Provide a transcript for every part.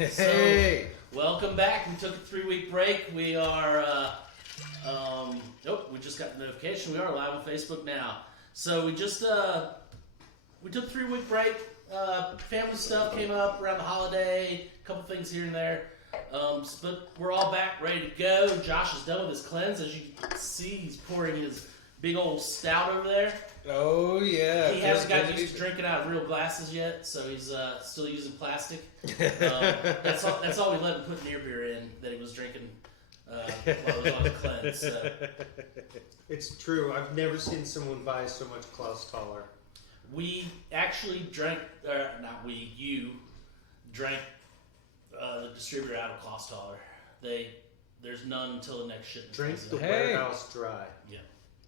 Hey! So, welcome back. We took a 3-week break. We are, we just got the notification. We are live on Facebook now. So we just, we took a 3-week break. Family stuff came up around the holiday, a couple things here and there. But we're all back, ready to go. Josh is done with his cleanse. As you can see, he's pouring his big old stout over there. Oh, yeah. He hasn't got used to drinking out of real glasses yet, so he's still using plastic. That's all we let him put near beer in that he was drinking while he was on the cleanse. So. It's true. I've never seen someone buy so much Klaus Taller. We actually drank, you drank the distributor out of Klaus Taller. There's none until the next shipment. Drink the warehouse dry. Yeah.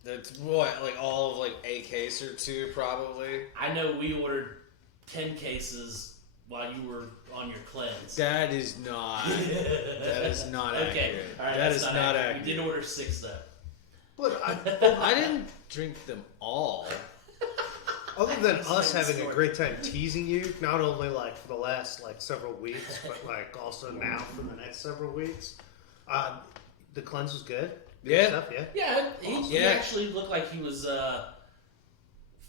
That's what, like all of like a case or two, probably. I know we ordered 10 cases while you were on your cleanse. That is not. That is not okay. accurate. All right, that is not accurate. We did order 6 though. But I didn't drink them all. Other than us having a great time teasing you, not only like for the last like several weeks, but like also now for the next several weeks, the cleanse was good. Yeah. Stuff, yeah. Yeah, Awesome. he actually looked like he was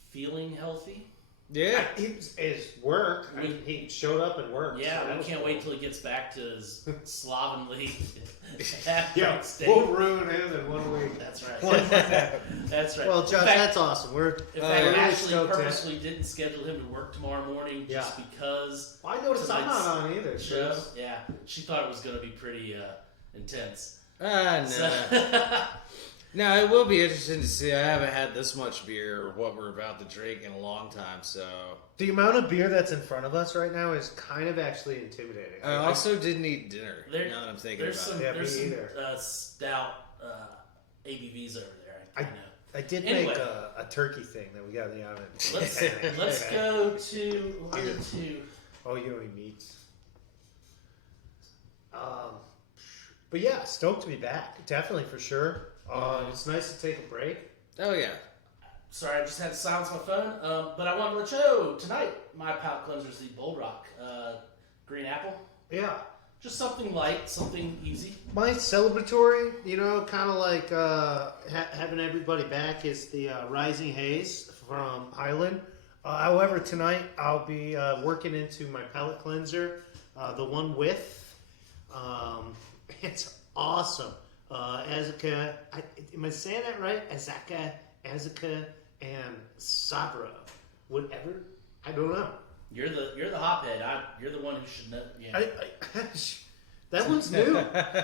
feeling healthy. Yeah. His work, he showed up and worked. Yeah, so we can't wait till he gets back to his slovenly yeah, state. we'll ruin him in 1 week. That's right. That's right. Well, Josh, that's awesome. We're in fact, really Ashley stoked purposely didn't schedule him to work tomorrow morning just because. Well, I noticed I'm not on either. Show. Yeah, she thought it was going to be pretty intense. No. So, No, it will be interesting to see. I haven't had this much beer or what we're about to drink in a long time, so. The amount of beer that's in front of us right now is kind of actually intimidating. I also didn't eat dinner, now that I'm thinking about it. There's some stout ABVs over there. I know. I did make a turkey thing that we got in the oven. Let's go to one or two. Oh, you don't eat meats. But yeah, stoked to be back. Definitely for sure. It's nice to take a break. Oh, yeah. Sorry, I just had to silence my phone. But I want to let you know tonight my palate cleanser is the Bold Rock Green Apple. Yeah. Just something light, something easy. My celebratory, kind of like having everybody back is the Rising Haze from Highland. However, tonight I'll be working into my palate cleanser, the one with. It's awesome. Azuka, am I saying that right? Azuka, and Sabra. Whatever. I don't know. You're the hophead. You're the one who should know. Yeah. That one's new.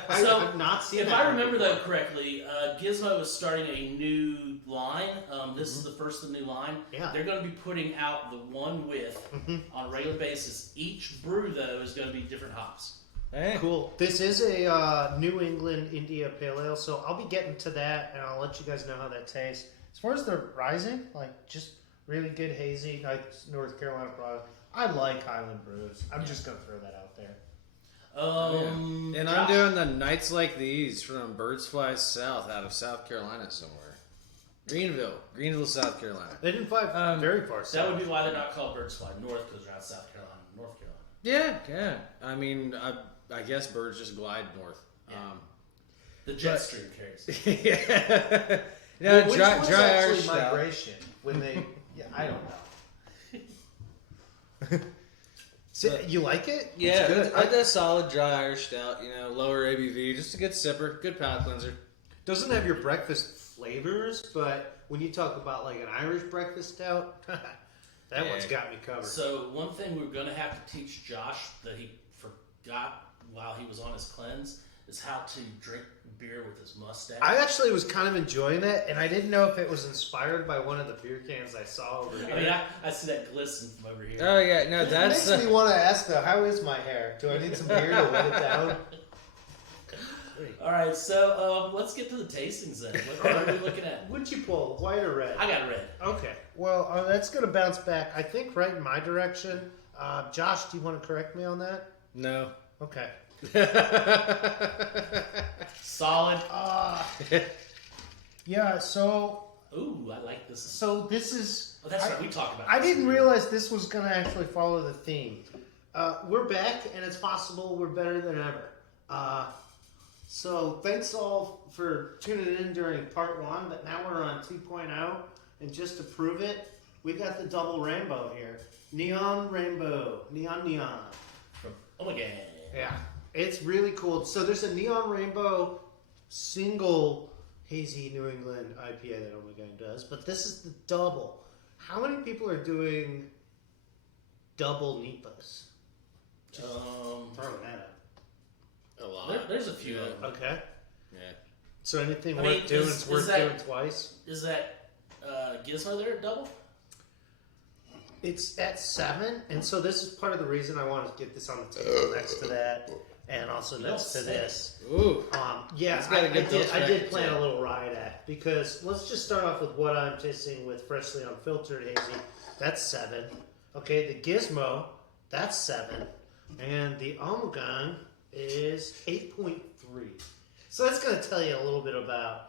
I've not seen. If I remember though correctly, Gizmo is starting a new line. This is the first of the new line. Yeah. They're going to be putting out the one with on a regular basis. Each brew though is going to be different hops. Hey. Cool. This is a New England India Pale Ale, so I'll be getting to that, and I'll let you guys know how that tastes. As far as the Rising, just really good hazy, North Carolina product. I like Highland brews. I'm just going to throw that out there. And Josh? I'm doing the Nights Like These from Birds Fly South out of South Carolina somewhere. Greenville, South Carolina. They didn't fly very far south. That would be why they're not called Birds Fly North, because they're out South Carolina, North Carolina. Yeah. I mean, I guess birds just glide north. Yeah. The jet stream carries. Yeah. No, Which dry one's Irish actually stout. migration when they? Yeah, I don't know. So, you like it? Yeah, It's good. I did a solid dry Irish stout. Lower ABV, just a good sipper, good palate cleanser. Doesn't have your breakfast flavors, but when you talk about like an Irish breakfast stout, that one's got me covered. So one thing we're going to have to teach Josh that he forgot while he was on his cleanse is how to drink beer with his mustache. I actually was kind of enjoying that, and I didn't know if it was inspired by one of the beer cans I saw over here. I mean, I see that glisten from over here. Oh yeah, no, It that's makes me want to ask though, how is my hair? Do I need some beer to wet it down? All right, so let's get to the tastings then. What are we looking at? What'd you pull, white or red? I got red. Okay. Well, that's going to bounce back, I think, right in my direction. Josh, do you want to correct me on that? no. Okay. Solid. Yeah, so... Ooh, I like this. So this is... Oh, that's right, we talked about I this. didn't realize this was going to actually follow the theme. We're back, and it's possible we're better than ever. So thanks all for tuning in during part 1, but now we're on 2.0, and just to prove it, we got the double rainbow here. Neon rainbow. Neon. Oh my god. Yeah, it's really cool. So there's a neon rainbow single hazy New England IPA that Omegang does, but this is the double. How many people are doing double NEPAs? Throwing that up. A lot. There's a few. Yeah. Okay. Yeah. So anything I worth mean, doing is is worth that- doing twice. Is that Gizmo there at double? It's at 7, and so this is part of the reason I wanted to get this on the table next to that, and also next to this. Ooh. Yeah, It's got a good I toast did factor, plan too. a little ride at, because let's just start off with what I'm tasting with freshly unfiltered hazy. That's 7. Okay, the Gizmo, that's 7, and the Omegang is 8.3. So that's going to tell you a little bit about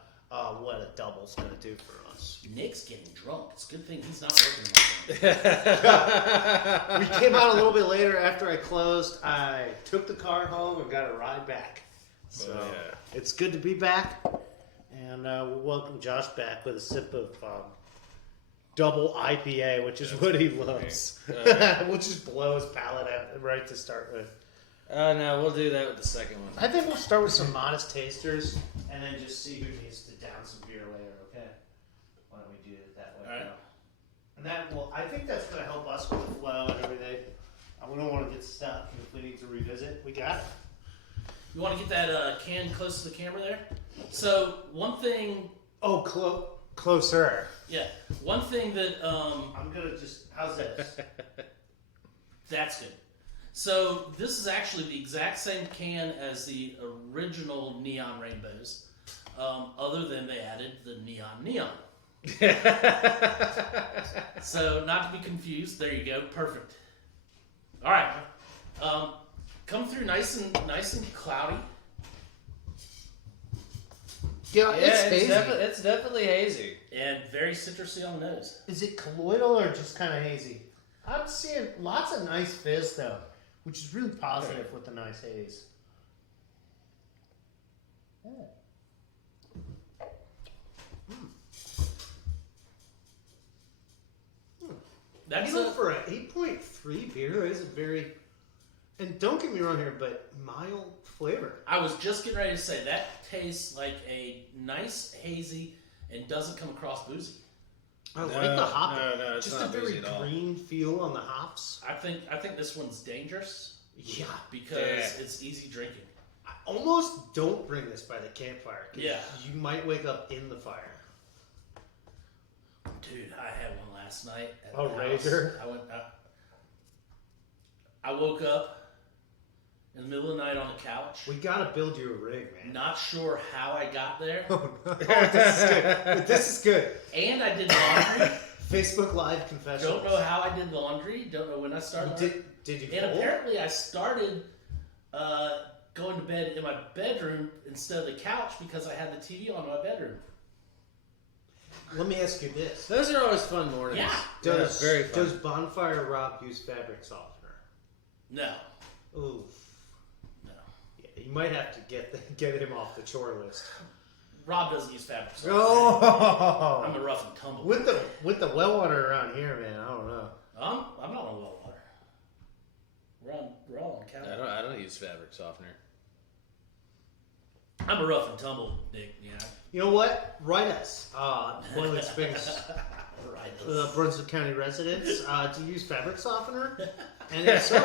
what a double's going to do for us. Nick's getting drunk. It's a good thing he's not working right now. We came out a little bit later after I closed. I took the car home and got a ride back. So it's good to be back. And we'll welcome Josh back with a sip of double IPA, which is what he loves. We'll just blow his palate out right to start with. No, we'll do that with the second one. I think we'll start with some modest tasters and then just see who needs to down some beer later, okay? Why don't we do it that way? All right. And that will, I think that's going to help us with the flow and everything. We don't want to get stuck if we need to revisit. We got it. You want to get that can close to the camera there? So one thing, Oh, closer. yeah, one thing that I'm going to just, how's this? that's good. So this is actually the exact same can as the original Neon Rainbows, other than they added the neon. So not to be confused. There you go. Perfect. All right. Come through nice and cloudy. Yeah, it's hazy. It's definitely hazy. And very citrusy on the nose. Is it colloidal or just kind of hazy? I'm seeing lots of nice fizz, though, which is really positive with the nice haze. That's Even for an 8.3 beer, it is a very, and don't get me wrong here, but mild flavor. I was just getting ready to say that tastes like a nice hazy and doesn't come across boozy. I like the hop. No, it's just not a very boozy at all. green feel on the hops. I think this one's dangerous Yeah. because it's easy drinking. I almost don't bring this by the campfire. 'Cause Yeah. you might wake up in the fire. Dude, I had one last night at Oh, the house. Rager? I woke up in the middle of the night on the couch. We gotta build you a rig, man. Not sure how I got there. Oh, no. This is good. This is good. And I did laundry. Facebook Live confessions. Don't know how I did laundry. Don't know when I started. Did you And fold? apparently I started going to bed in my bedroom instead of the couch because I had the TV on in my bedroom. Let me ask you this. Those are always fun mornings. Yeah. Does, very fun. does Bonfire Rob use fabric softener? No. Ooh. No. Yeah, you might have to get him off the chore list. Rob doesn't use fabric softener. Oh! I'm a rough and tumble. With the well water around here, man, I don't know. I'm not on well water. We're all on counter. I don't use fabric softener. I'm a rough and tumble, Nick. Yeah. You know what? Write us. Boiling Springs, Right. Brunswick County residents. Do you use fabric softener? And if so,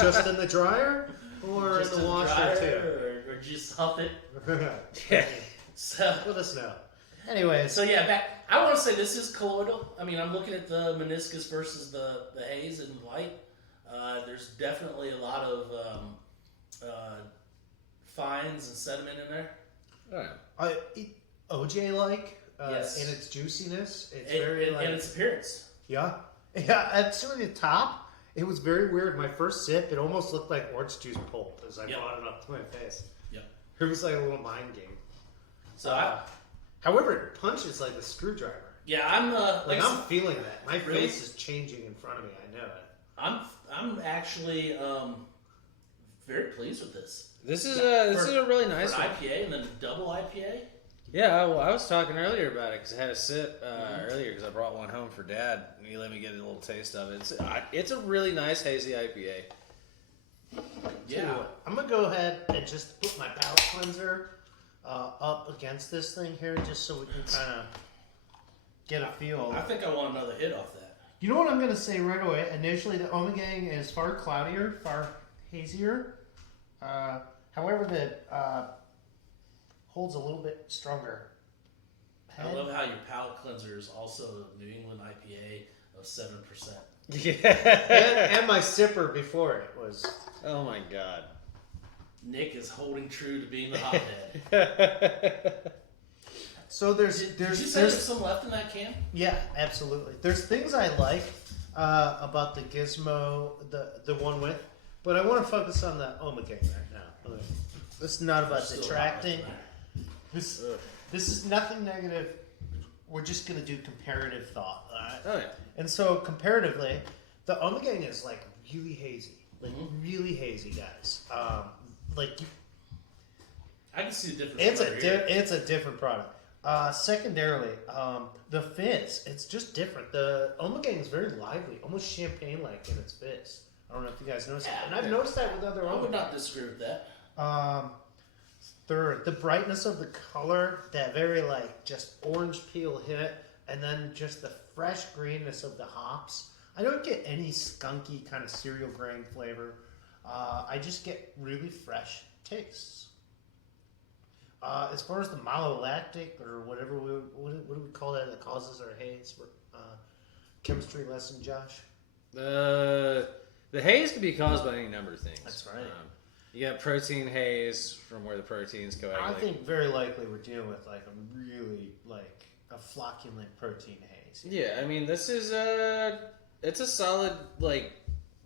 just in the dryer or Just in the washer dryer or just something. too? So Let us know. Anyways, So yeah, I want to say this is colloidal. I mean, I'm looking at the meniscus versus the haze and white. There's definitely a lot of fines and sediment in there. OJ like Yes. in its juiciness. It's And, very and, like and its appearance. yeah. At some of the top, it was very weird. My first sip, it almost looked like orange juice pulp as I Yep. brought it up to my face. Yep. It was like a little mind game. So However, it punches like a screwdriver. I'm Like like I'm feeling that. My Really? face is changing in front of me. I know it. I'm actually very pleased with this. This is a really nice for an one. IPA and then a double IPA. Yeah, well, I was talking earlier about it because I had a sip earlier because I brought one home for Dad and he let me get a little taste of it. It's a really nice hazy IPA. Yeah, I'm gonna go ahead and just put my palate cleanser up against this thing here, just so we can kind of get a feel. I think I want another hit off that. You know what I'm gonna say right away? Initially, the Omegang is far cloudier, far hazier. However, the holds a little bit stronger head. I love how your palate cleanser is also a New England IPA of 7%. Yeah. and my sipper before it was. Oh my God. Nick is holding true to being the hothead. So there's Did you say there's there's some left in that can? yeah, absolutely. There's things I like about the Gizmo, the one with, but I want to focus on the Omegang right now. This is not about Still detracting. a lot left in This is nothing negative. We're just gonna do comparative thought. All right? Oh yeah. And so comparatively, the Omegang is like really hazy, really hazy, guys. Like I can see the difference. it's a different product. Secondarily, the fizz, it's just different. The Omegang is very lively, almost champagne-like in its fizz. I don't know if you guys noticed that, and I've noticed that with other I would Omegang. not disagree with that. Third, the brightness of the color, that very like just orange peel hit, and then just the fresh greenness of the hops. I don't get any skunky kind of cereal grain flavor. I just get really fresh tastes. As far as the malolactic or whatever, what do we call that causes our haze? Chemistry lesson, Josh? The haze can be caused by any number of things. That's right. You got protein haze from where the proteins coagulate. I think very likely we're dealing with like a really like a flocculent protein haze. Yeah, I mean this is it's a solid like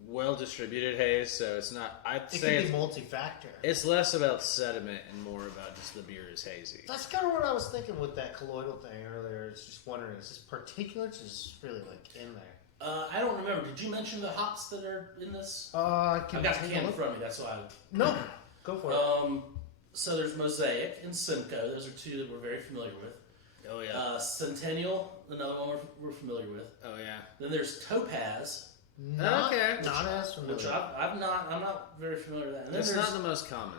well distributed haze, so it's not. I'd It say can it's, be multi-factor. it's less about sediment and more about just the beer is hazy. That's kind of what I was thinking with that colloidal thing earlier. It's just wondering, is this particulates is really like in there? I don't remember. Did you mention the hops that are in this? I I've got the can in front of me. That's why. No, go for it. So there's Mosaic and Simcoe. Those are two that we're very familiar with. Oh yeah. Centennial, another one we're familiar with. Oh yeah. Then there's Topaz, Not, okay. not as familiar. which I'm not very familiar with that. And then It's there's not the most common.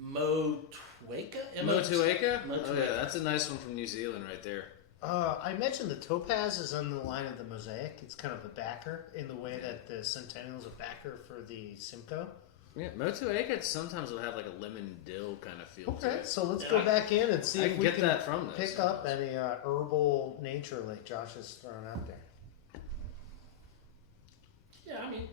Motueka. Motueka? Oh Motueka. yeah, that's a nice one from New Zealand right there. I mentioned the Topaz is on the line of the Mosaic. It's kind of a backer in the way that the Centennial is a backer for the Simcoe. Yeah, Motueka sometimes will have like a lemon dill kind of feel to Okay, it. so let's Yeah, go back in and see I if can we get can that from this. pick up any herbal nature like Josh has thrown out there. Yeah, I mean,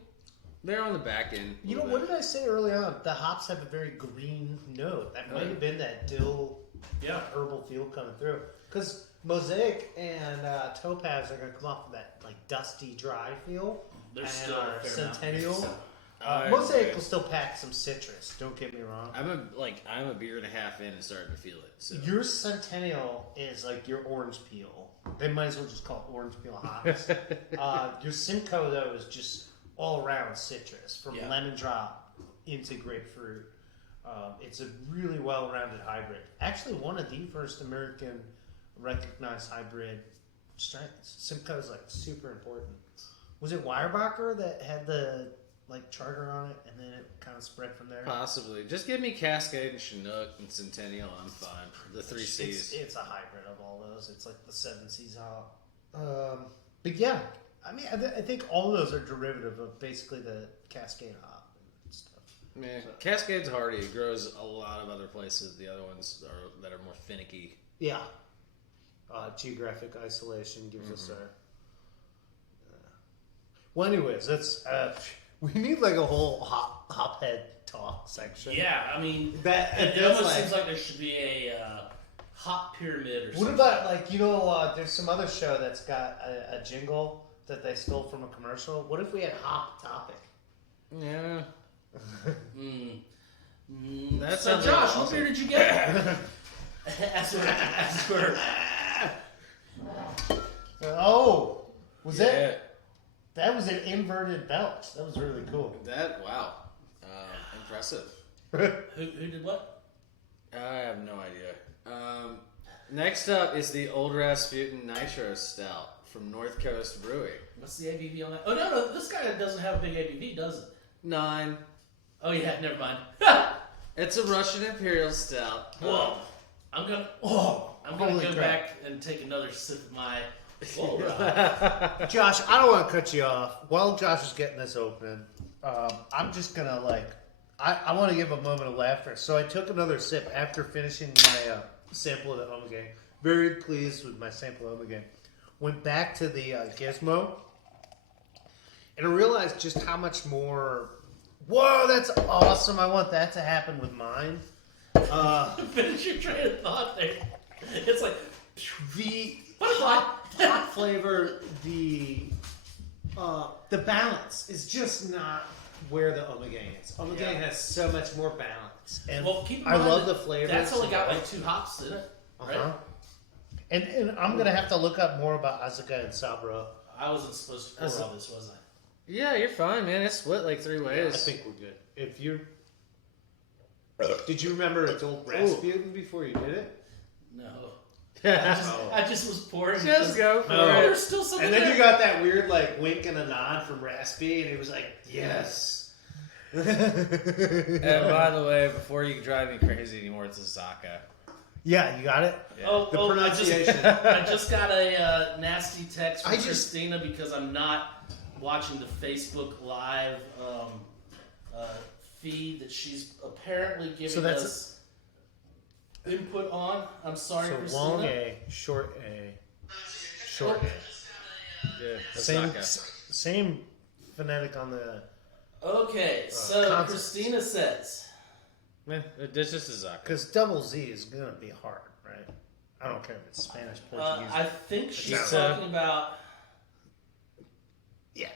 They're on the back end. a You know, little what bit. did I say early on? The hops have a very green note. That might have been that dill yeah. herbal feel coming through. Because Mosaic and Topaz are going to come off of that like dusty, dry feel. There's And still our a fair amount. Centennial. I Mosaic agree. will still pack some citrus. Don't get me wrong. I'm a beer and a half in and starting to feel it. So Your Centennial is like your orange peel. They might as well just call it orange peel hops. Your Simcoe though is just all around citrus, from Yeah. lemon drop into grapefruit. It's a really well-rounded hybrid. Actually, one of the first American recognized hybrid strains. Simcoe is like super important. Was it Weyerbacher that had the like charter on it, and then it kind of spread from there? possibly. Just give me Cascade and Chinook and Centennial. I'm fine. The three C's. It's a hybrid of all those. It's like the 7 C's hop. But yeah, I mean, I think all of those are derivative of basically the Cascade hop and stuff. Yeah. Cascade's hardy. It grows a lot of other places. The other ones are that are more finicky. Yeah. Geographic isolation gives us our. Well, anyways, that's we need like a whole hop head talk section. Yeah, I mean, That it that's almost like- seems like there should be a hop pyramid or What something. about like there's some other show that's got a jingle that they stole from a commercial. What if we had hop topic? Yeah. That sounds like Josh, what awesome. beer did you get? as we're Oh, was Yeah. it? That was an inverted belch. That was really cool. Wow. Impressive. Who did what? I have no idea. Next up is the Old Rasputin Nitro Stout from North Coast Brewing. What's the ABV on that? Oh, no, this guy doesn't have a big ABV, does it? 9. Oh, yeah, never mind. It's a Russian Imperial Stout. Whoa. I'm gonna Holy go crap. back and take another sip of my... Whoa, Josh, I don't want to cut you off. While Josh is getting this open, I'm just going to I want to give a moment of laughter. So I took another sip after finishing my sample of the Omega. Very pleased with my sample of Omega. Went back to the Gizmo, and I realized just how much more... Whoa, that's awesome. I want that to happen with mine. Finish your train of thought there. It's like... The Butterfly. hot flavor, the balance is just not where the Omega is. Omega has so much more balance. And Well, keep in I mind love that the flavors. That's only got like 2 hops in it, right? Uh-huh. And I'm going to have to look up more about Asuka and Sabra. I wasn't supposed to pour all this, was I? Yeah, you're fine, man. It's split like 3 ways. I think we're good. If you Did you remember it's old Rasputin before you did it? No. Oh. I just was pouring. Just go for Oh. it. There's still something And then there. you got that weird wink and a nod from Raspy, and he was like, yes. And by the way, before you drive me crazy anymore, it's Osaka. Yeah, you got it? Yeah. The pronunciation. I just got a nasty text from I just- Christina because I'm not watching the Facebook Live feed that she's apparently giving So that's- us input on. I'm sorry, So Christina. long A, short A, short A. Yeah, Same, Osaka. same phonetic on the... Okay, so consonants. Christina says, It's just Osaka. Because double Z is going to be hard, right? I don't care if it's Spanish, Portuguese. I think she's It's, talking about. Yeah.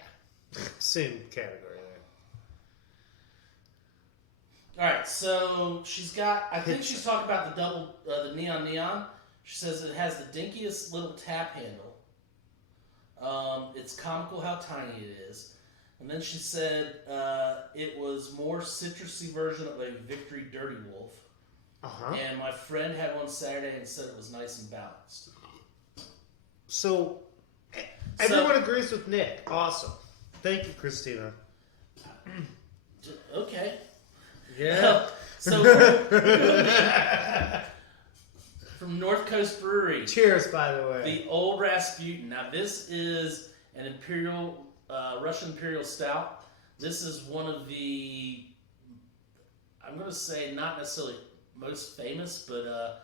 Same category All right, so she's got. I think she's talking about the neon. She says it has the dinkiest little tap handle. It's comical how tiny it is. And then she said it was more citrusy version of a Victory Dirty Wolf. Uh-huh. And my friend had one Saturday and said it was nice and balanced. So, everyone agrees with Nick. Awesome. Thank you, Christina. Okay. Yeah. So from North Coast Brewery, Cheers, by the way. the Old Rasputin. Now this is an Russian Imperial Stout. This is one of the, I'm going to say not necessarily most famous, but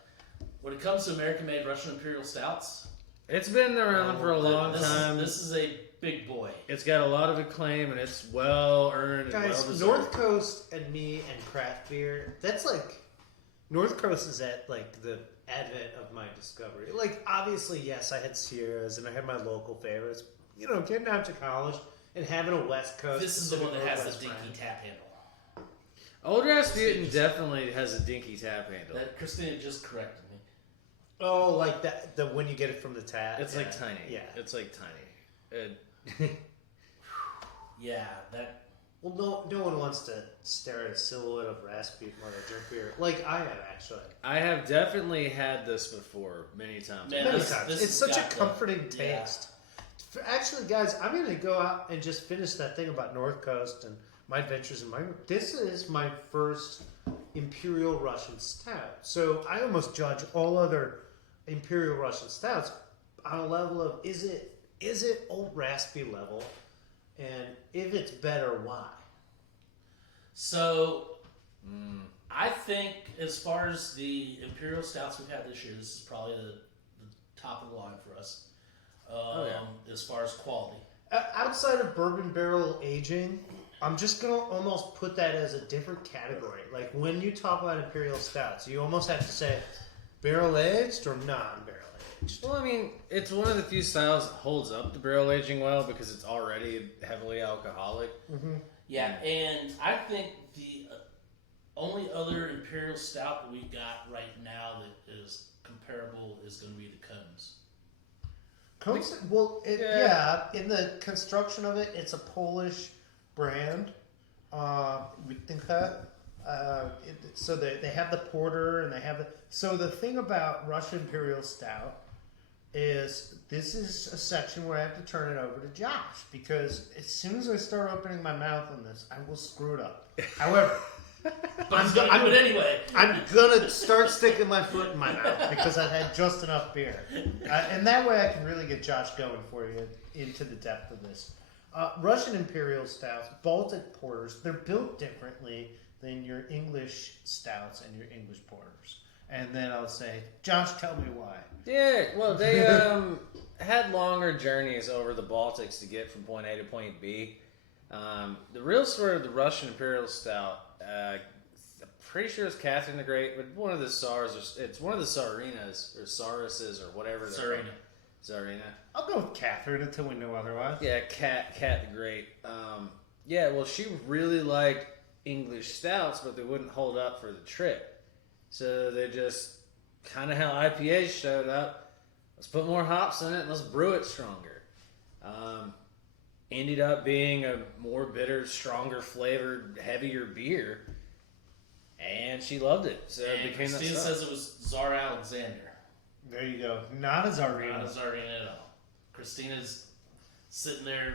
when it comes to American-made Russian Imperial Stouts, It's been around for a long time. This is a big boy. It's got a lot of acclaim, and it's well earned and well Guys, deserved. North Coast and me and craft beer, that's North Coast is at the advent of my discovery. Obviously, yes, I had Sierras and I had my local favorites. Getting out to college and having a West Coast. This is the one that has the Northwest dinky brand. tap handle. Old Rasputin definitely has a dinky tap handle. That Christina just corrected me. Oh, like that, when you get it from the tap. It's like tiny. Yeah. It's like tiny. Yeah, that. Well, no one wants to stare at a silhouette of Rasputin while they drink beer. Like I have, actually. I have definitely had this before many times. Man, Many this- times. this It's has such a got the- comforting yeah. taste. Actually, guys, I'm going to go out and just finish that thing about North Coast and my adventures in my... This is my first Imperial Russian Stout. So I almost judge all other Imperial Russian Stouts on a level of, is it Old Raspy level? And if it's better, why? So, I think as far as the Imperial Stouts we've had this year, this is probably the top of the line for us. As far as quality. Outside of bourbon barrel aging, I'm just going to almost put that as a different category. Like when you talk about Imperial Stouts, you almost have to say barrel aged or non-barrel aged. Well, I mean, it's one of the few styles that holds up to barrel aging well because it's already heavily alcoholic. Mm-hmm. Yeah, and I think the only other Imperial Stout that we got right now that is comparable is going to be the Cones. Well, in the construction of it, it's a Polish brand. We think that. So they have the porter and they have the. So the thing about Russian Imperial Stout is this is a section where I have to turn it over to Josh because as soon as I start opening my mouth on this, I will screw it up. However. But anyway. I'm gonna start sticking my foot in my mouth because I've had just enough beer, and that way I can really get Josh going for you into the depth of this. Russian Imperial Stouts, Baltic Porters, they're built differently than your English Stouts and your English Porters. And then I'll say, Josh, tell me why. Yeah, well, they had longer journeys over the Baltics to get from point A to point B. The real story of the Russian Imperial Stout, I'm pretty sure it's Catherine the Great, but one of the Tsars, it's one of the Tsarinas, or Tsaruses, or whatever. Tsarina. I'll go with Catherine until we know otherwise. Yeah, Cat the Great. Well, she really liked English stouts, but they wouldn't hold up for the trip. So they just, kind of how IPAs showed up, let's put more hops in it and let's brew it stronger. Ended up being a more bitter, stronger flavored, heavier beer. And she loved it. So it became Christina says it was Tsar Alexander. There you go. Not a Tsarina. Not a Tsarina at all. Christina's sitting there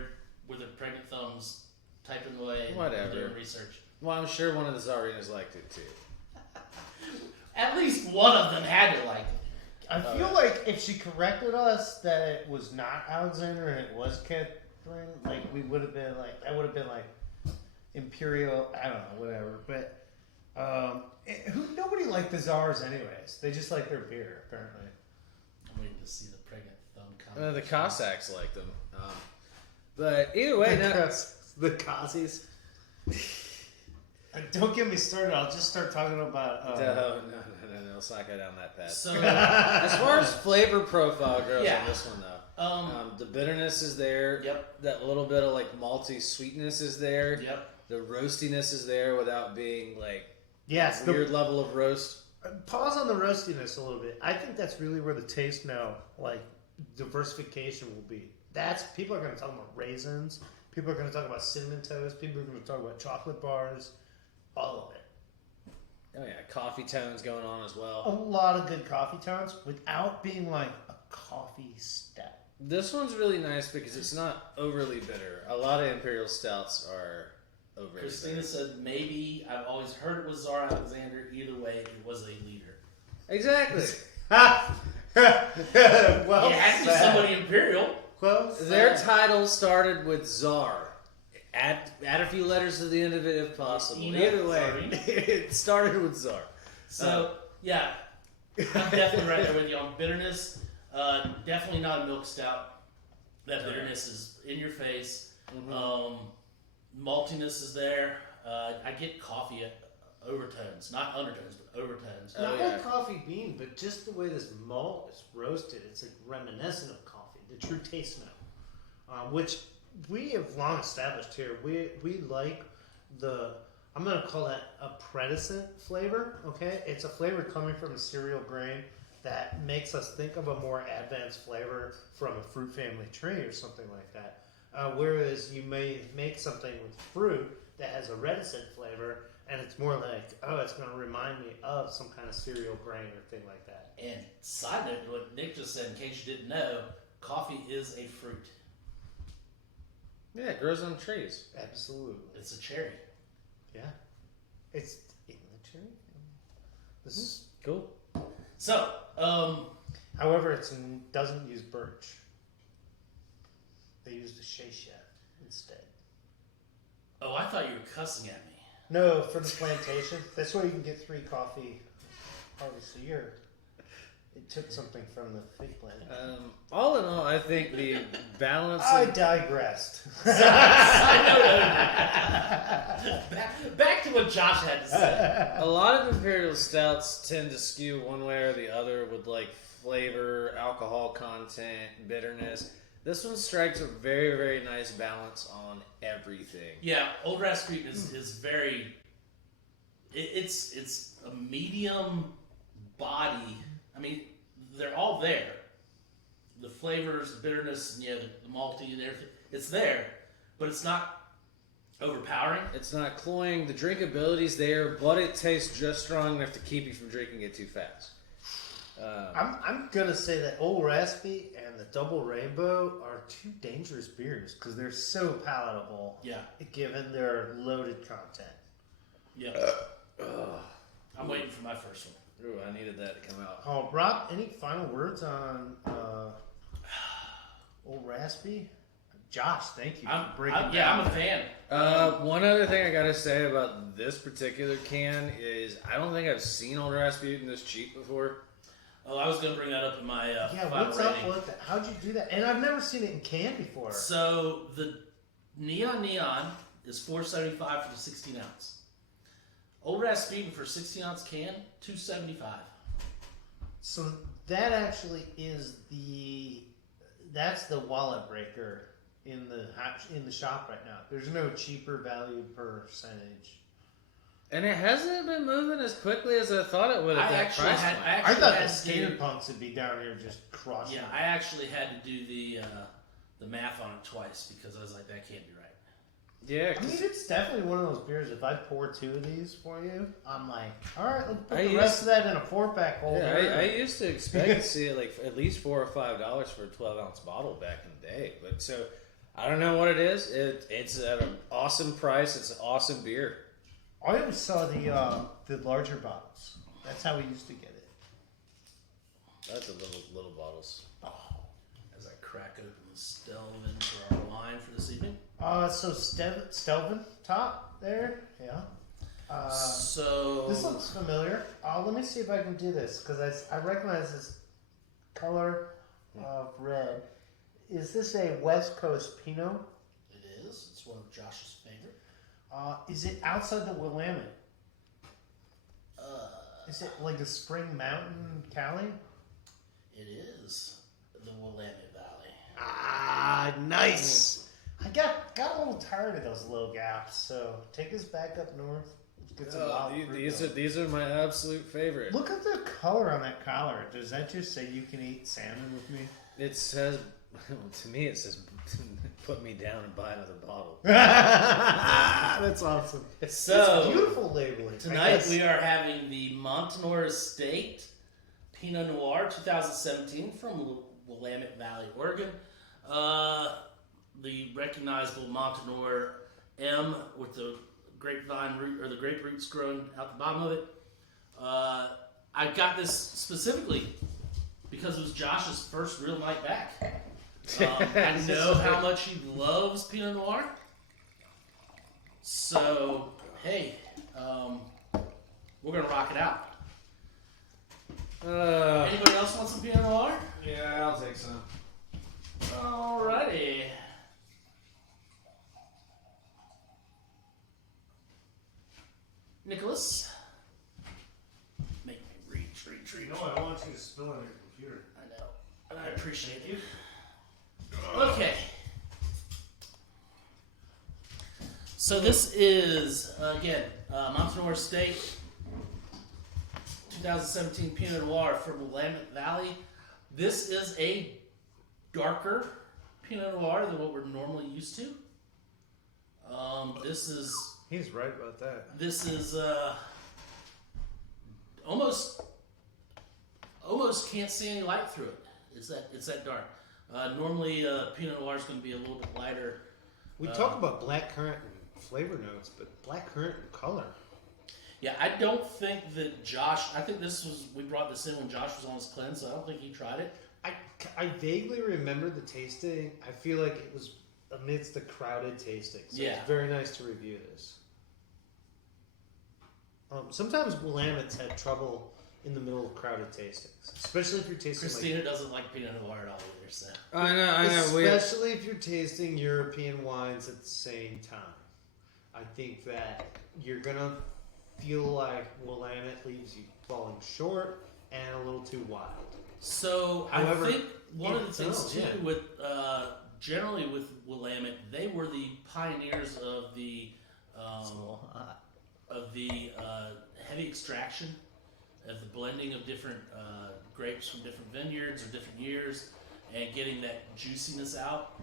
with her pregnant thumbs, typing away and doing research. Well, I'm sure one of the Tsarinas liked it too. At least one of them had to like it. I feel like if she corrected us that it was not Alexander and it was Catherine, like we would have been like, that would have been like Imperial, I don't know, whatever. But nobody liked the Tsars anyways. They just like their beer, apparently. I'm waiting to see the pregnant thumb comment. The Cossacks liked them. But either way, the Kazis. Don't get me started. I'll just start talking about. No. Let's not go down that path. So, as far as flavor profile goes Yeah. on this one, though, the bitterness is there. Yep. That little bit of like malty sweetness is there. Yep. The roastiness is there without being like Yes, weird level of roast. Pause on the roastiness a little bit. I think that's really where the taste now, like diversification, will be. People are going to talk about raisins. People are going to talk about cinnamon toast. People are going to talk about chocolate bars. All of it. Oh yeah, coffee tones going on as A well. lot of good coffee tones without being like a coffee stout. This one's really nice because it's not overly bitter. A lot of imperial stouts are overly Christina bitter. said maybe I've always heard it was Tsar Alexander. Either way, it was a leader. Exactly. Well, It had to be somebody imperial. Well, Their title started with Tsar. Add a few letters to the end of it if possible. Either way, it started with Tsar. So, yeah, I'm definitely right there with you on bitterness. Definitely not a milk stout. That bitterness is in your face. Mm-hmm. Maltiness is there. I get coffee overtones, not undertones, but overtones. not like coffee bean, but just the way this malt is roasted, it's like reminiscent of coffee, the true taste note, which we have long established here. We like I'm going to call that a predecessor flavor, okay? It's a flavor coming from a cereal grain that makes us think of a more advanced flavor from a fruit family tree or something like that. Whereas you may make something with fruit that has a reticent flavor, and it's more like, oh, it's going to remind me of some kind of cereal grain or thing like that. And side note to what Nick just said, in case you didn't know, coffee is a fruit. Yeah, it grows on trees. Absolutely. It's a cherry. Yeah. It's in the cherry. This is Cool. So, however, it doesn't use birch. They use the shea instead. oh, I thought you were cussing at me. No, for the plantation. That's where you can get 3 coffee harvests a year. It took something from the fig plant. All in all, I think the balance. I digressed. Back to what Josh had to say. A lot of imperial stouts tend to skew one way or the other with like flavor, alcohol content, bitterness. This one strikes a very, very nice balance on everything. Yeah, Old Grass Street is very. It's a medium body. I mean, they're all there. the flavors, the bitterness, and the malty and everything. It's there, but it's not overpowering. It's not cloying. The drinkability's there, but it tastes just strong enough to keep you from drinking it too fast. I'm gonna say that Old Raspy and the Double Rainbow are two dangerous beers because they're so palatable. Yeah. Given their loaded content. Yeah. I'm waiting for my first one. Ooh, I needed that to come out. Oh, Rob, any final words on Old Raspy? Josh, thank you for breaking I'm down. a fan. One other thing I gotta say about this particular can is I don't think I've seen Old Rasputin this cheap before. Oh, I was going to bring that up in my Yeah, final what's rating. up with that? How'd you do that? And I've never seen it in can before. So the Neon is $4.75 for the 16 ounce. Old Rasputin for 16 ounce can, $2.75. So that actually is that's the wallet breaker in the shop right now. There's no cheaper value percentage. And it hasn't been moving as quickly as I thought it would at that price point. I thought the skater punks would be down here just crushing. Yeah, I actually had to do the math on it twice because I was like, that can't be right. Yeah, I mean, it's definitely one of those beers. If I pour 2 of these for you, I'm like, all right, let's put the rest of that in a 4-pack holder. Yeah, I used to expect to see it like at least $4 or $5 for a 12-ounce bottle back in the day. But so I don't know what it is. It's at an awesome price. It's an awesome beer. I always saw the larger bottles. That's how we used to get it. That's the little bottles. Oh, as I crack open the Stelvin for our wine for this evening. So Stelvin top there, yeah. So This looks familiar. Let me see if I can do this because I recognize this color of red. Is this a West Coast Pinot? it is. It's one of Josh's favorite. Is it outside the Willamette? Is it like a Spring Mountain Cali? It is the Willamette Valley. Ah, nice. I got a little tired of those low gaps, so take us back up north. Let's get some wild fruit. These are my absolute favorite. Look at the color on that collar. Does that just say you can eat salmon with me? It says, to me, it says, put me down and buy another bottle. That's awesome. So It's beautiful labeling. tonight we are having the Montanore Estate Pinot Noir 2017 from Willamette Valley, Oregon. The recognizable Montanore M with the grapevine root or the grape roots growing out the bottom of it. I got this specifically because it was Josh's first real night back. I know how much he loves Pinot Noir. So, hey, we're going to rock it out. Anybody else want some Pinot Noir? Yeah, I'll take some. Alrighty. Nicholas. Make me reach. No, I want you to spill on your computer. I know. And I appreciate you. Okay. So this is, again, Montanore Estate 2017 Pinot Noir from Willamette Valley. This is a darker Pinot Noir than what we're normally used to. He's right about that. This is almost can't see any light through it. It's that dark. Normally, Pinot Noir is going to be a little bit lighter. We talk about blackcurrant and flavor notes, but blackcurrant and color. Yeah, I don't think that Josh. I think we brought this in when Josh was on his cleanse, so I don't think he tried it. I vaguely remember the tasting. I feel like it was amidst the crowded tasting. So Yeah. It's very nice to review this. Sometimes Willamette's had trouble in the middle of crowded tastings, especially if you're tasting Christina doesn't like Pinot Noir at all either, so. I know. Especially if you're tasting European wines at the same time. I think that you're going to feel like Willamette leaves you falling short and a little too wild. So However, I think one of the things too yeah. with generally with Willamette, they were the pioneers of the heavy extraction, of the blending of different grapes from different vineyards or different years, and getting that juiciness out.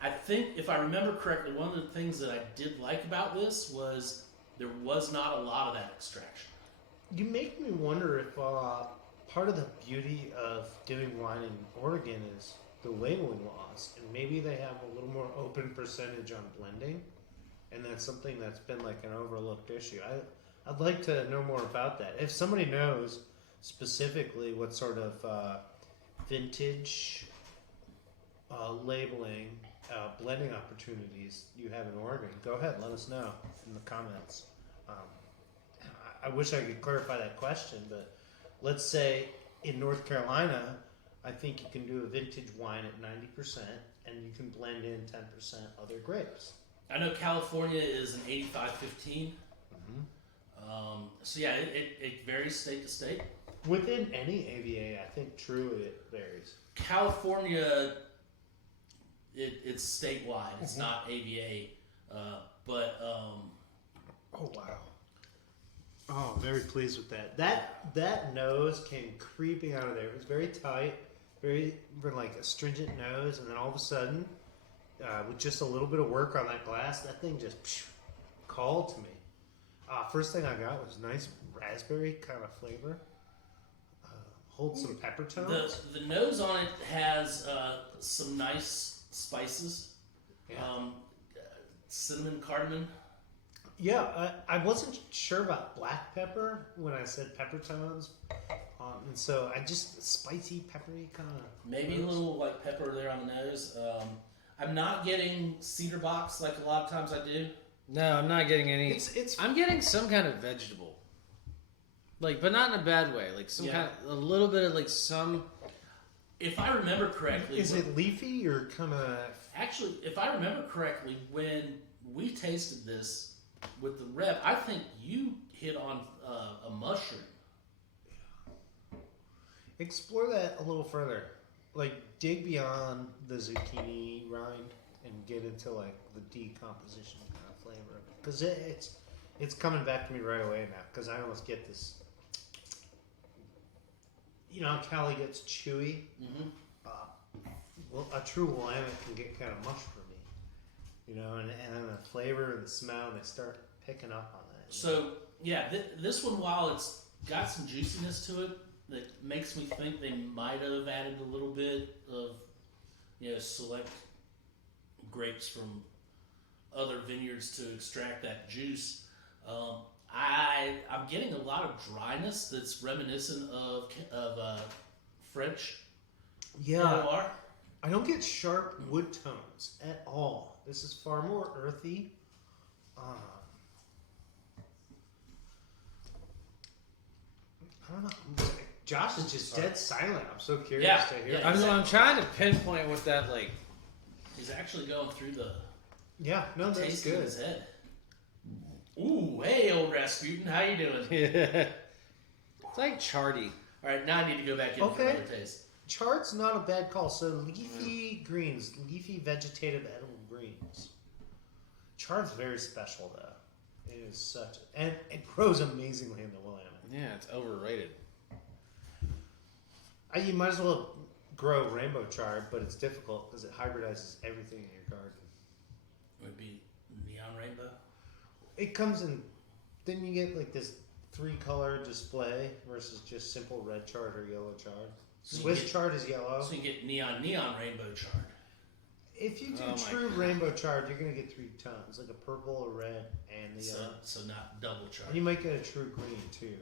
I think, if I remember correctly, one of the things that I did like about this was there was not a lot of that extraction. You make me wonder if part of the beauty of doing wine in Oregon is the labeling laws, and maybe they have a little more open percentage on blending, and that's something that's been like an overlooked issue. I'd like to know more about that. If somebody knows specifically what sort of vintage labeling, blending opportunities you have in Oregon, go ahead, let us know in the comments. I wish I could clarify that question, but let's say in North Carolina, I think you can do a vintage wine at 90%, and you can blend in 10% other grapes. I know California is an 85-15. So yeah, it varies state to state. Within any AVA, I think truly it varies. California, it's statewide. It's not AVA, but oh wow! Oh, I'm very pleased with that. That nose came creeping out of there. It was very tight, very like a stringent nose, and then all of a sudden, with just a little bit of work on that glass, that thing just called to me. First thing I got was nice raspberry kind of flavor. Hold some pepper tones. The nose on it has some nice spices. Yeah. Cinnamon, cardamom. Yeah, I wasn't sure about black pepper when I said pepper tones. And so I just spicy, peppery kind of. Maybe a little like pepper there on the nose. I'm not getting cedar box like a lot of times I do. No, I'm not getting any. It's I'm getting some kind of vegetable, like, but not in a bad way. Like some kind of, a little bit of like some. If I remember correctly, is it leafy or kind of? Actually, if I remember correctly, when we tasted this with the rep, I think you hit on a mushroom. Explore that a little further. Like, dig beyond the zucchini rind and get into like the decomposition kind of flavor, because it's coming back to me right away now. Because I almost get this. You know how Cali gets chewy. Mm-hmm. Well, a true Willamette can get kind of mushroomy, you know, and then the flavor and the smell, they start picking up on that. So yeah, this one, while it's got some juiciness to it, that makes me think they might have added a little bit of, select grapes from other vineyards to extract that juice. I'm getting a lot of dryness that's reminiscent of French Pinot Noir. I don't get sharp wood tones at all. This is far more earthy. I don't know. Josh is just dead silent. I'm so curious to hear. Yeah. I'm trying to pinpoint what that like. He's actually going through the that's taste in good. his head. Ooh, hey, old Rasputin, how you doing? It's like charty. All right, now I need to go back in for another taste. Chard's not a bad call. So leafy greens, leafy vegetative edible greens. Chard's very special though. It is such, and it grows amazingly in the Willamette. Yeah, it's overrated. You might as well grow rainbow chard, but it's difficult because it hybridizes everything in your garden. Would be neon rainbow. It comes in, then you get like this 3-color display versus just simple red chard or yellow chard. So Swiss chard is yellow. So you get neon rainbow chard. If you do true rainbow chard, you're going to get 3 tones, like a purple, a red, and the yellow. So not double chard. And you might get a true green too.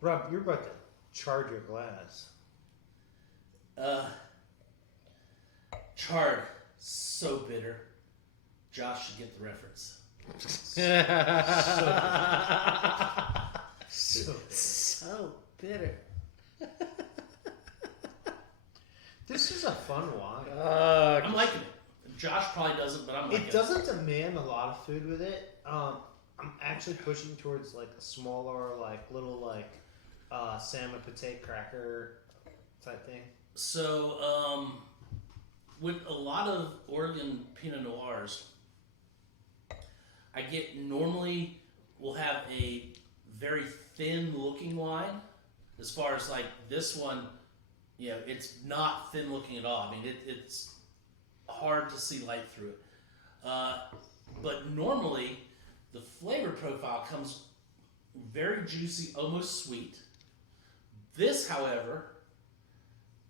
Rob, you're about to chard your glass. Chard, so bitter. Josh should get the reference. So bitter. This is a fun wine. I'm liking it. Josh probably doesn't, but I'm liking it. It doesn't demand a lot of food with it. I'm actually pushing towards like a smaller, like little like salmon pate cracker type thing. So, with a lot of Oregon Pinot Noirs, I get normally we'll have a very thin looking wine As far as like this one, it's not thin looking at all. I mean, it's hard to see light through it. But normally, the flavor profile comes very juicy, almost sweet. This, however,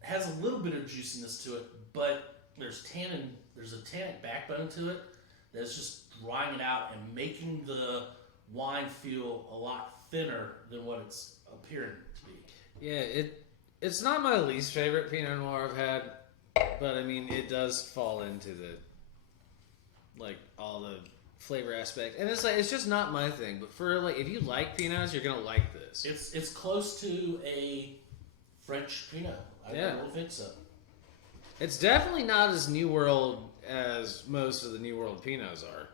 has a little bit of juiciness to it, but there's a tannic backbone to it that's just drying it out and making the wine feel a lot thinner than what it's appearing to be. Yeah, it's not my least favorite Pinot Noir I've had, but I mean it does fall into the all the flavor aspect, and it's just not my thing. But for if you like Pinots, you're gonna like this. It's close to a French Pinot. I don't think so. It's definitely not as New World as most of the New World Pinots are.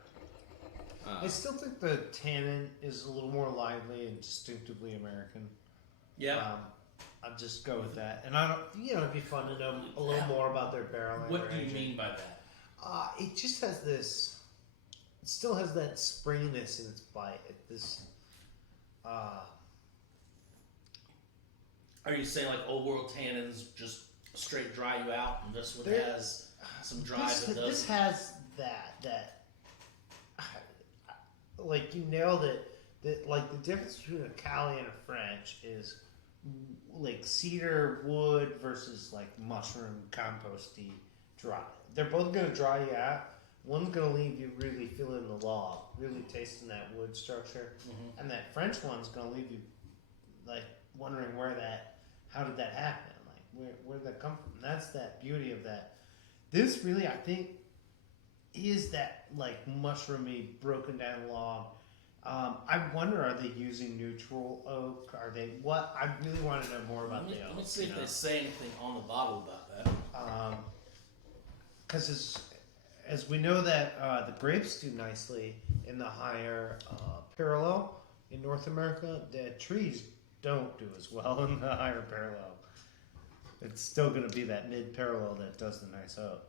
I still think the tannin is a little more lively and distinctively American. Yeah. I'll just go with that. And I don't, it'd be fun to know a little more about their barrel. What do you mean by that? It just has this. It still has that springiness in its bite. Are you saying like old world tannins just straight dry you out, and this one has some dry that doesn't? This has that. Like you nailed it. That the difference between a Cali and a French is like cedar wood versus mushroom composty dry. They're both gonna dry you out. One's gonna leave you really feeling the log, really tasting that wood structure, and that French one's gonna leave you wondering how did that happen? Where did that come from? And that's that beauty of that. This really, I think, is that mushroomy, broken down log. I wonder, are they using neutral oak? Are they what? I really want to know more about the oak. Let me see if they say anything on the bottle about that. Because as we know that the grapes do nicely in the higher parallel in North America, the trees don't do as well in the higher parallel. It's still going to be that mid parallel that does the nice oak.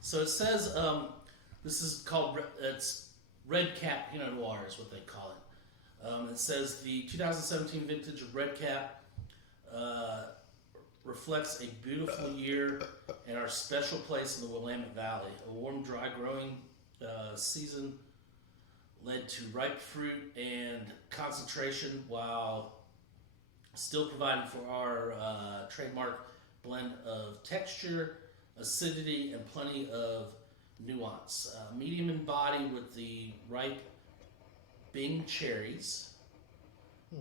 So it says this is called it's Red Cap Pinot Noir is what they call it. It says the 2017 vintage of Red Cap reflects a beautiful year and our special place in the Willamette Valley. A warm, dry growing season led to ripe fruit and concentration while still providing for our trademark blend of texture, acidity, and plenty of nuance. Medium in body with the ripe Bing cherries,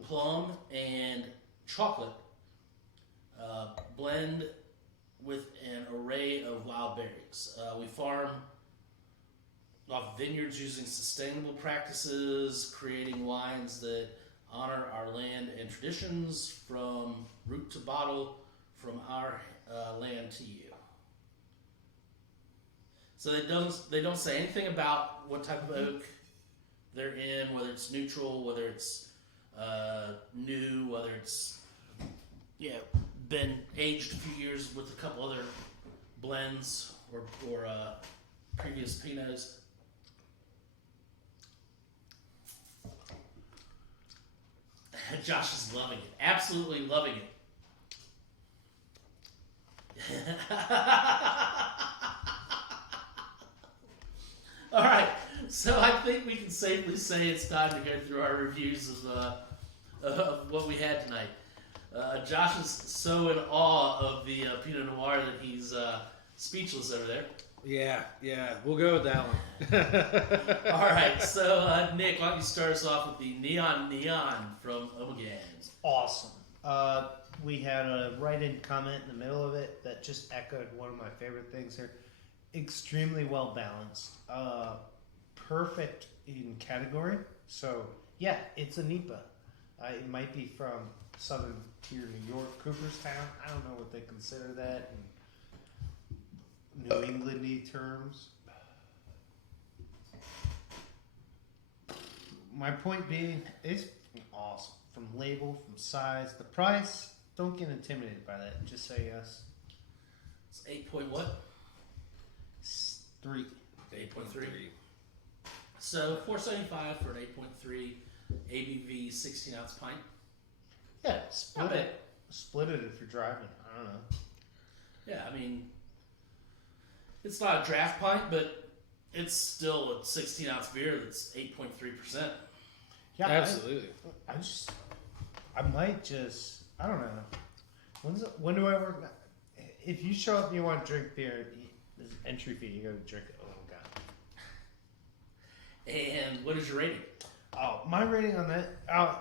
plum, and chocolate. Blend with an array of wild berries. We farm off vineyards using sustainable practices, creating wines that honor our land and traditions from root to bottle, from our land to you. So they don't say anything about what type of oak they're in, whether it's neutral, whether it's new, whether it's been aged a few years with a couple other blends or previous Pinots. Josh is loving it, absolutely loving it. All right, so I think we can safely say it's time to go through our reviews of what we had tonight. Josh is so in awe of the Pinot Noir that he's speechless over there. Yeah, we'll go with that one. All right, so Nick, why don't you start us off with the Neon from Omegan? It's awesome. We had a write-in comment in the middle of it that just echoed one of my favorite things here. Extremely well balanced. Perfect in category. So, yeah, it's a NEPA. It might be from southern tier New York, Cooperstown. I don't know what they consider that in New England-y terms. My point being, it's awesome. From label, from size, the price. Don't get intimidated by that. Just say yes. It's 8 point what? 3. 8.3. So $4.75 for an 8.3 ABV 16-ounce pint. Yeah, Not bad. Split it if you're driving. I don't know. Yeah, I mean, it's not a draft pint, but it's still a 16-ounce beer that's 8.3%. Yeah, Absolutely. I might just, I don't know. When do I work? If you show up and you want to drink beer, there's an entry fee. You got to drink it. Oh god. And what is your rating? Oh, my rating on that. I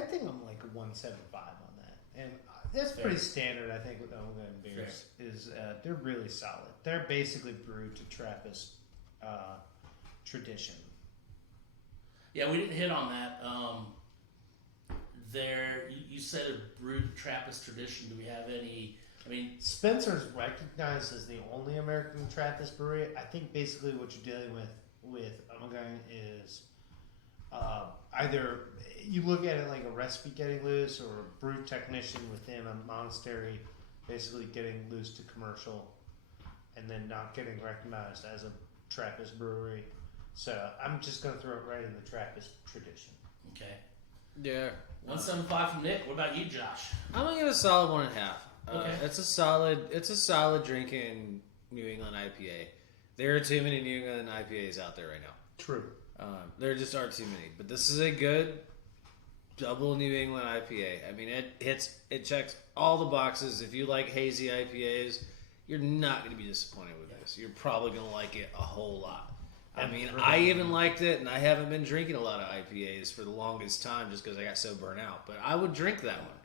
think I'm like a 175 on that, and that's pretty standard. I think with Omegang beers is they're really solid. They're basically brewed to Trappist tradition. Yeah, we didn't hit on that. You said a brewed Trappist tradition. Do we have any? I mean, Spencer's recognized as the only American Trappist brewery. I think basically what you're dealing with Omegang is either you look at it like a recipe getting loose or a brew technician within a monastery basically getting loose to commercial and then not getting recognized as a Trappist brewery. So I'm just going to throw it right in the Trappist tradition. okay. Yeah. 175 from Nick. What about you, Josh? I'm gonna give it a solid 1.5. Okay. It's a solid drinking New England IPA. There are too many New England IPAs out there right now. True. There just aren't too many. But this is a good double New England IPA. I mean, it checks all the boxes. If you like hazy IPAs, you're not going to be disappointed with this. You're probably going to like it a whole lot. I mean, I even liked it, and I haven't been drinking a lot of IPAs for the longest time just because I got so burnt out. But I would drink that one.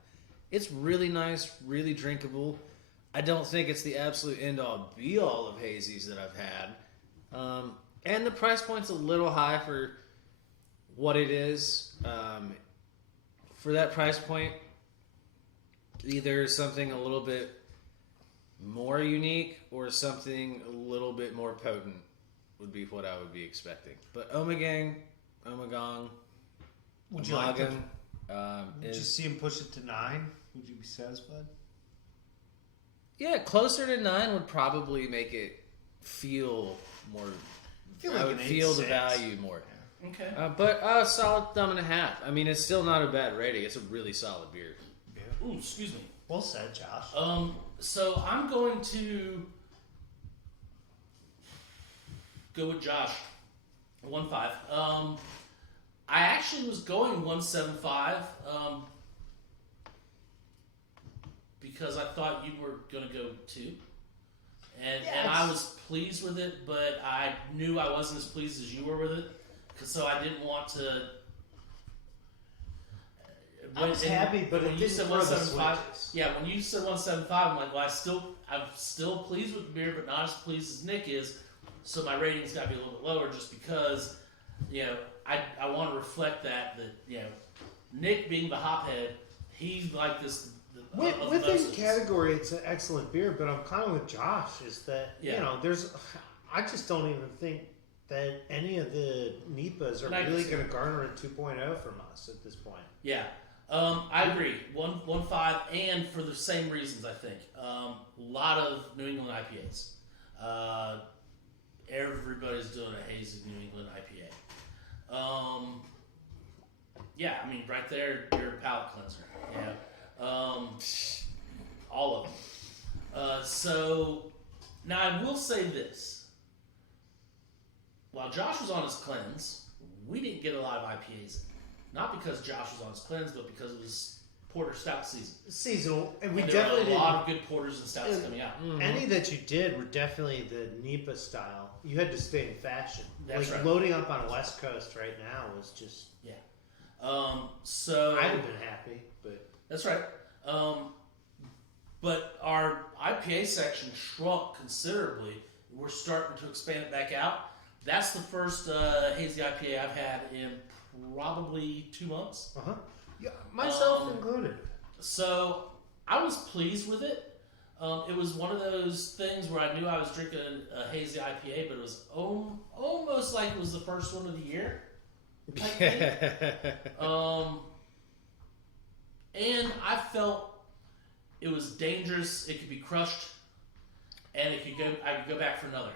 It's really nice, really drinkable. I don't think it's the absolute end-all, be-all of hazies that I've had. And the price point's a little high for what it is. For that price point, either something a little bit more unique or something a little bit more potent would be what I would be expecting. But Omegang, Would you like to? is Just see him push it to 9. Would you be satisfied? yeah, closer to 9 would probably make it feel more. I would feel the value more. Okay. But solid thumb and a half. I mean, it's still not a bad rating. It's a really solid beer. Yeah. Ooh, excuse me. Well said, Josh. So I'm going to go with Josh. 1.5. I actually was going 1.75. Because I thought you were going to go 2. And I was pleased with it, but I knew I wasn't as pleased as you were with it. So I didn't want to. I was happy, but when it you didn't said throw the 1.75, switches. yeah, when you said 1.75, I'm like, well, I'm still pleased with the beer, but not as pleased as Nick is. So my rating's got to be a little bit lower, just because, I want to reflect that Nick being the hophead, he's like this. Within category, it's an excellent beer, but I'm kind of with Josh. Is that I just don't even think that any of the NEPAs are really going to garner a 2.0 from us at this point. Yeah, I agree. 1.5, and for the same reasons, I think. A lot of New England IPAs. Everybody's doing a hazy New England IPA. Yeah, I mean, right there, you're a palate cleanser. Yeah. All of them. So, now I will say this. While Josh was on his cleanse, we didn't get a lot of IPAs. Not because Josh was on his cleanse, but because it was Porter Stout season. Seasonal. And there definitely were a lot of good porters and stouts coming out. Mm-hmm. Any that you did were definitely the NEPA style. You had to stay in fashion. That's right. Loading up on West Coast right now was just... Yeah. So I'd have been happy, but... That's right. But our IPA section shrunk considerably. We're starting to expand it back out. That's the first hazy IPA I've had in probably 2 months. Uh-huh. Yeah, myself included. So I was pleased with it. It was one of those things where I knew I was drinking a hazy IPA, but it was almost like it was the first one of the year. And I felt it was dangerous. It could be crushed, and I could go back for another.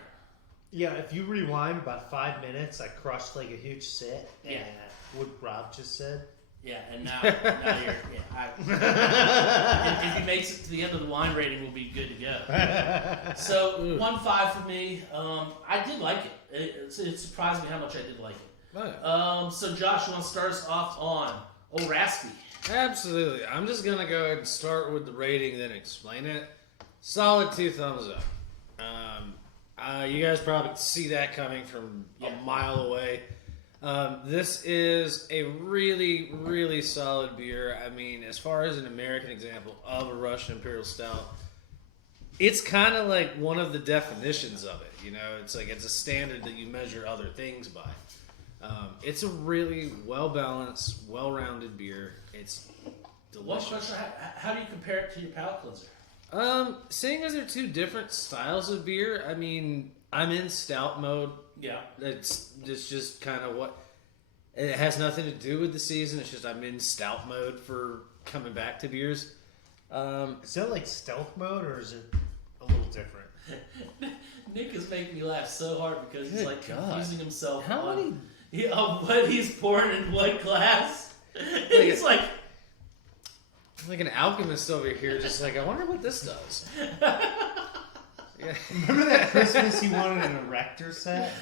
Yeah, if you rewind about 5 minutes, I crushed like a huge sit. Yeah. And what Rob just said. Yeah, and now you're. If he makes it to the end of the wine rating, we'll be good to go. So 1.5 for me. I did like it. It surprised me how much I did like it. Oh. So Josh, you want to start us off on Old Raspy? Absolutely. I'm just gonna go ahead and start with the rating, then explain it. Solid 2 thumbs up. You guys probably see that coming from a mile away. This is a really, really solid beer. I mean, as far as an American example of a Russian Imperial Stout, it's kind of like one of the definitions of it. You know, it's like it's a standard that you measure other things by. It's a really well-balanced, well-rounded beer. It's delicious. One question, how do you compare it to your palate cleanser? Seeing as they're 2 different styles of beer, I mean, I'm in stout mode. Yeah. It's just kind of what... It has nothing to do with the season. It's just I'm in stout mode for coming back to beers. Is that like stealth mode or is it a little different? Nick is making me laugh so hard because he's Good God. confusing himself How on many... what he's pouring in what glass. He's like... Like an alchemist over here, just like, I wonder what this does. Yeah. Remember that Christmas you wanted an erector set?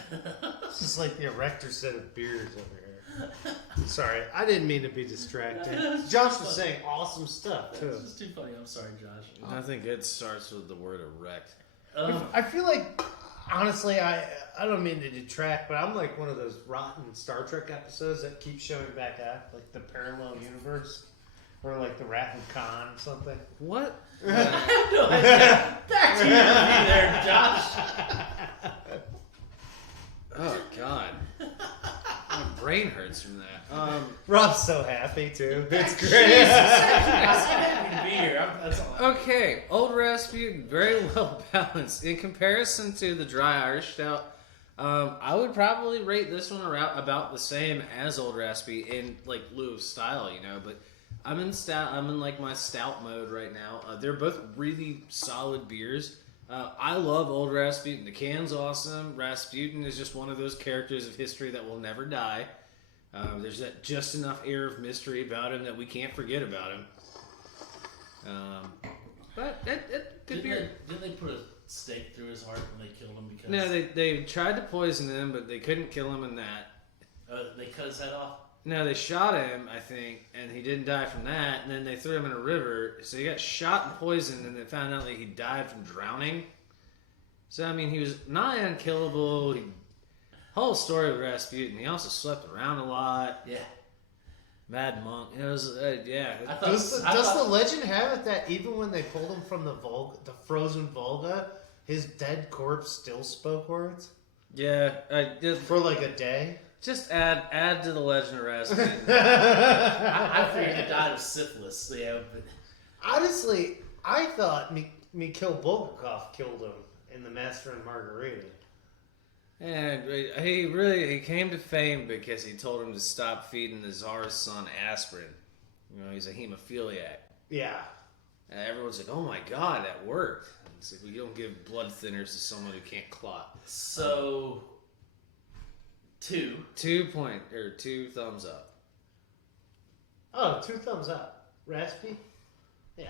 It's just like the erector set of beers over here. Sorry, I didn't mean to be distracted. Josh was saying awesome stuff, too. It's just too funny. I'm sorry, Josh. Nothing good starts with the word erect. I feel like, honestly, I don't mean to detract, but I'm like one of those rotten Star Trek episodes that keep showing back up, like the parallel universe. Or like the Wrath of Khan or something. What? No idea. Back to you there, Josh. Oh, God. My brain hurts from that. Rob's so happy, too. It's Jesus, great. I'm so happy to be here. That's all. Okay, Old Rasputin, very well balanced. In comparison to the Dry Irish Stout, I would probably rate this one around about the same as Old Raspy in like lieu of style, you know, but I'm in like my stout mode right now. They're both really solid beers. I love Old Rasputin. The can's awesome. Rasputin is just one of those characters of history that will never die. There's that just enough air of mystery about him that we can't forget about him. But good beer. Didn't they put a stake through his heart when they killed him? Because No, they tried to poison him, but they couldn't kill him in that. they cut his head off. No, they shot him, I think, and he didn't die from that. And then they threw him in a river, so he got shot and poisoned, and they found out that he died from drowning. So I mean, he was nigh unkillable. Whole story of Rasputin. He also slept around a lot. Yeah. Mad monk. It was yeah. Does the legend have it that even when they pulled him from the frozen Volga, his dead corpse still spoke words? Yeah. For like a day? Just add to the legend of Rasputin. I figured he died of syphilis. Yeah, but Honestly, I thought Mikhail Bulgakov killed him in The Master and Margarita. And he came to fame because he told him to stop feeding the Tsar's son aspirin. You know, he's a hemophiliac. Yeah. And everyone's like, "Oh my God, that worked!" It's like, we don't give blood thinners to someone who can't clot. so 2. 2 thumbs up. Oh, 2 thumbs up. Raspy? Yeah.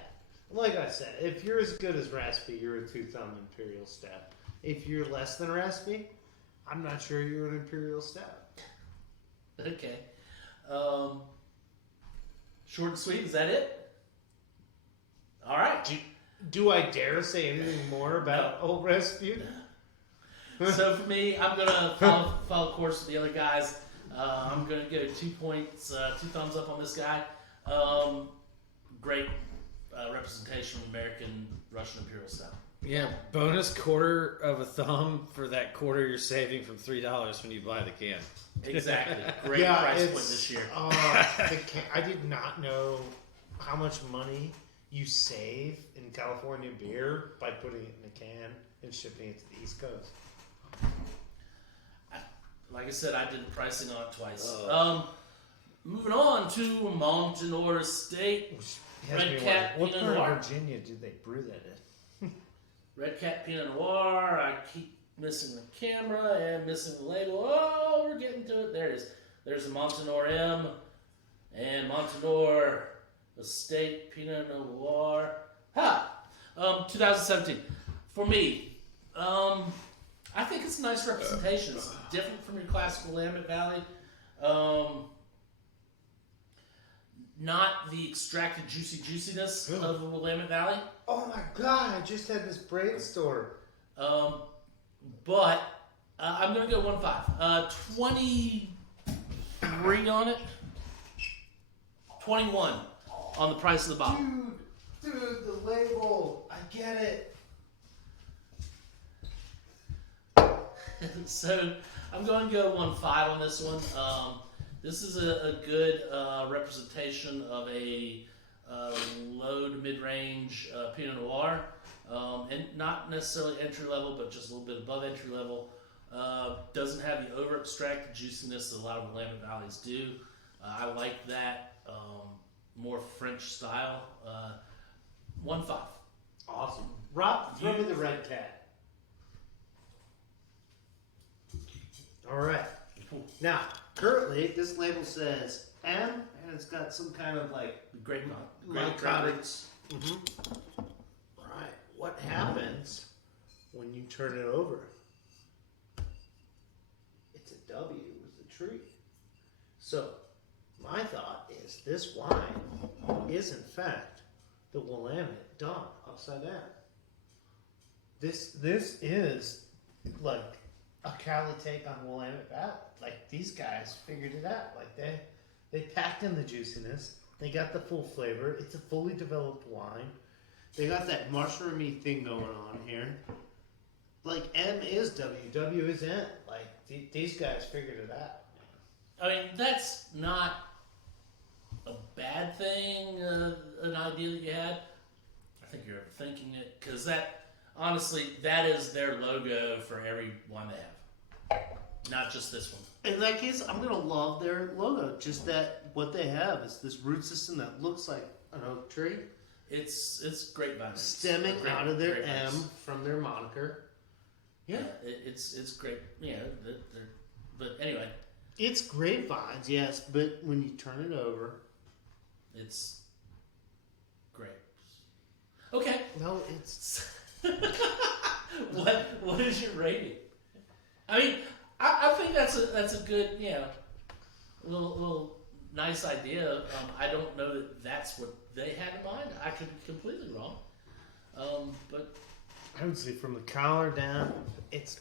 Like I said, if you're as good as Raspy, you're a 2-thumb Imperial Stout. If you're less than Raspy, I'm not sure you're an Imperial Stout. Okay. Short and sweet. Is that it? All right. Do I dare say anything more about Old Rasputin? So for me, I'm gonna follow course with the other guys. I'm gonna go 2 points, 2 thumbs up on this guy. Great representation of American Russian Imperial Stout. Yeah, bonus quarter of a thumb for that quarter you're saving from $3 when you buy the can. Exactly. Great price point this year. I did not know how much money you save in California beer by putting it in a can and shipping it to the East Coast. Like I said, I did the pricing on it twice. Moving on to Mountain Order State. Red Cat What Pinot part Noir. of Virginia did they brew that in? Red Cat Pinot Noir. I keep missing the camera and missing the label. Oh, we're getting to it. There it is. There's a Montanor M and Montanor Estate Pinot Noir. 2017. For me, I think it's a nice representation. It's different from your classical Willamette Valley. Not the extracted juiciness of the Willamette Valley. Oh my god, I just had this brainstorm. But I'm going to go 1.5. 23 on it. 21 on the price of the bottle. Dude, the label. I get it. So I'm going to go 1.5 on this one. This is a good representation of a low to mid-range Pinot Noir. And not necessarily entry level, but just a little bit above entry level. Doesn't have the over extracted juiciness that a lot of Willamette Valleys do. I like that more French style. 1.5. Awesome. Rob, throw me the red cat. All right. Now, currently, this label says M, and it's got some kind of like Great narcotics. Right. What happens when you turn it over? It's a W with a tree. So, my thought is this wine is in fact the Willamette done upside down. This is like a Cali take on Willamette Valley. Like these guys figured it out. Like they packed in the juiciness. They got the full flavor. It's a fully developed wine. They got that mushroomy thing going on here. Like M is W, W is N. Like these guys figured it out. I mean, that's not a bad thing, an idea that you had. I think you're overthinking it, because that, honestly, that is their logo for every one they have. Not just this one. In that case, I'm gonna love their logo. Just that what they have is this root system that looks like an oak tree. It's grapevine. Stemming out of their M grapevines. from their moniker. Yeah. It's great. Yeah, but anyway. It's grapevines, yes, but when you turn it over. It's grapes. Okay. No, it's. What is your rating? I mean, I think that's a good, little nice idea. I don't know that that's what they had in mind. I could be completely wrong. But I would say from the collar down, it's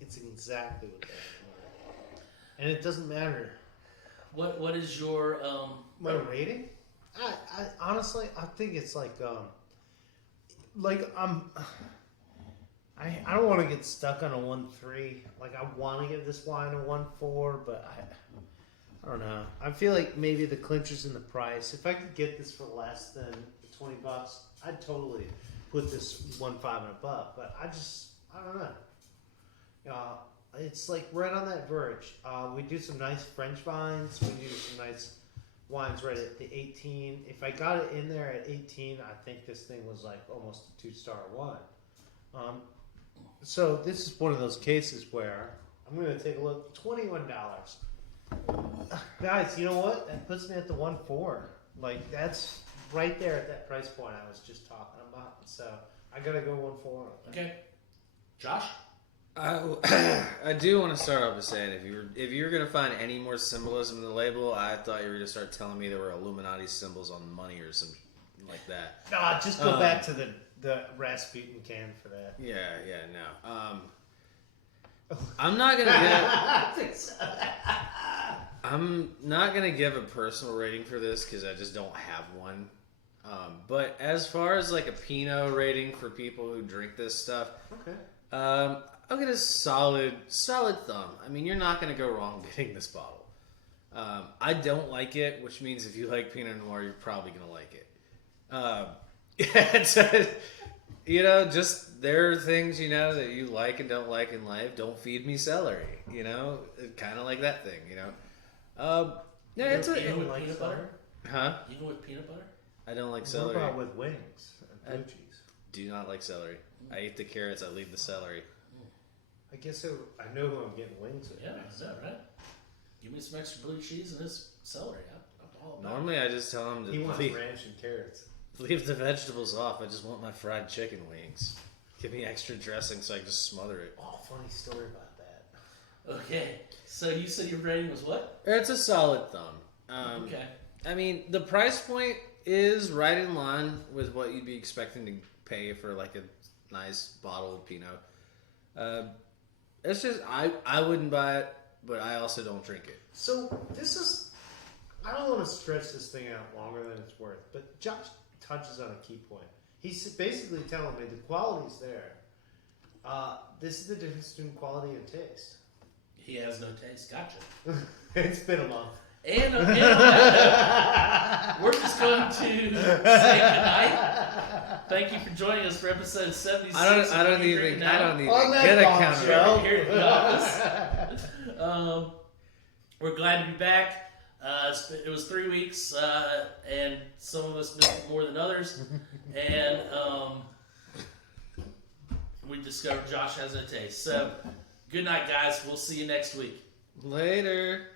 exactly what they had. And it doesn't matter. what is your My rating? I honestly, I think it's like I don't want to get stuck on a 1.3. Like I want to give this wine a 1.4, but I don't know. I feel like maybe the clincher's in the price. If I could get this for less than $20, I'd totally put this 1.5 and above. But I don't know. It's like right on that verge. We do some nice French vines. We do some nice wines right at the 18. If I got it in there at 18, I think this thing was like almost a 2-star wine. So this is one of those cases where I'm going to take a look. $21. Guys, you know what? That puts me at the 1.4. Like that's right there at that price point I was just talking about. So I got to go 1.4. okay, Josh. I do want to start off by saying if you're gonna find any more symbolism in the label, I thought you were gonna start telling me there were Illuminati symbols on money or something like that. No, just go back to the Rasputin can for that. Yeah, no. I'm not gonna I'm not gonna give a personal rating for this because I just don't have one. But as far as like a Pinot rating for people who drink this stuff, Okay. I'll get a solid thumb. I mean, you're not going to go wrong getting this bottle. I don't like it, which means if you like Pinot Noir, you're probably going to like it. Just there are things, that you like and don't like in life. Don't feed me celery, kind of like that thing, Yeah, it's You go with like peanut celery? butter? Huh? You go with peanut butter? I don't like What celery. about with wings and blue cheese? Do not like celery. I eat the carrots. I leave the celery. I guess I know who I'm getting wings with. Yeah, is that right? Give me some extra blue cheese and this celery. I'm all about Normally, I just tell him to He wants leave, ranch and carrots. leave the vegetables off. I just want my fried chicken wings. Give me extra dressing so I can just smother it. Oh, funny story about that. it. Okay, so you said your rating was what? It's a solid thumb. Okay. I mean, the price point is right in line with what you'd be expecting to pay for like a nice bottle of Pinot. It's just I wouldn't buy it, but I also don't drink it. So this is, I don't want to stretch this thing out longer than it's worth, but Josh touches on a key point. He's basically telling me the quality's there. This is the difference between quality and taste. He has no taste. Gotcha. It's been a month. And on that note, we're just going to say goodnight. Thank you for joining us for episode 76. I don't even On that get a bombshell. counter. Here at the office. We're glad to be back. It was 3 weeks, and some of us missed it more than others. And we discovered Josh has no taste. So, good night, guys. We'll see you next week. Later.